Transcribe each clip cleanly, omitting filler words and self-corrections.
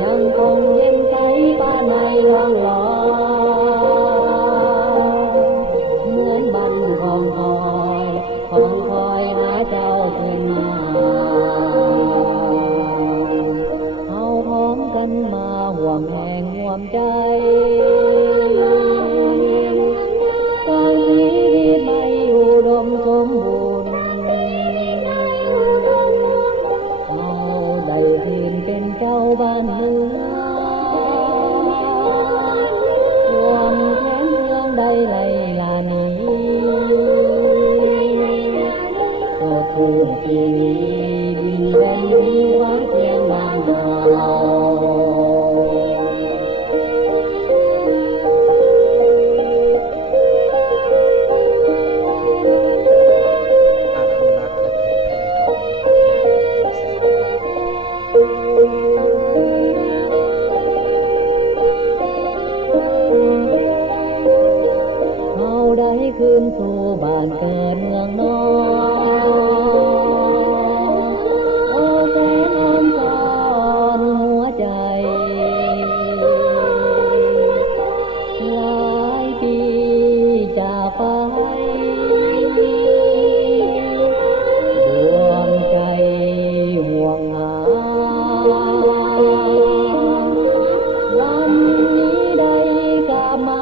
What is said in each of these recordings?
ยังคงเย็นใสบ้านในร่องลอยเหมือนบันของคอยหาเจ้าคืนมาเอาพร้อมกันมาห่วงแห่งห่วงใจสร้างชีวิตให้อุดมสมบูรณ์เอาได้คืนเป็นเจ้าบ้านเมืองรวมแขนเมืองใดไล่ลานีโปรดคืนปีนี้ดินแดนนี้หวังเพียงบ้านเรา เอาได้คืนสู่บ้านเกิดเมืองนอนโอ้แสนอ่อนซ้อนหัวใจหลายปีจากไปดวงใจห่วงหาวันนี้ได้กลับมา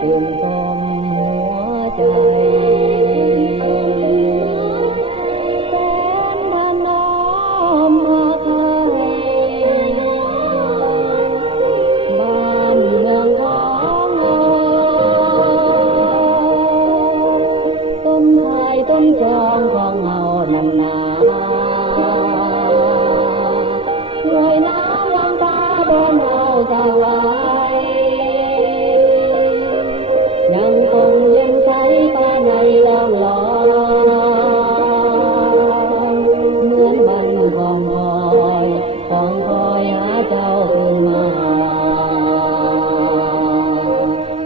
ตื่นตอมหัวใจแสนถนอมอาภัยบ้านเมืองของเราต้นไม้ต้นจองของเรานำนาห้วยน้ำลำตาบนเราสวายยังคงเย็นใสป้าในร่องลอยเหมือนบันของคอยหาเจ้าคืนมา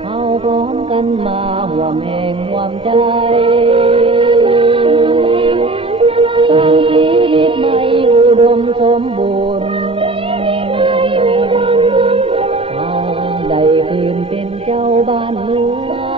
เอาพร้อมกันมาห่วงแห่งห่วงใจสร้างชีวิตใหม่อุดมสมบูรณ์เอาได้คืนเป็นเจ้าบ้านเมือง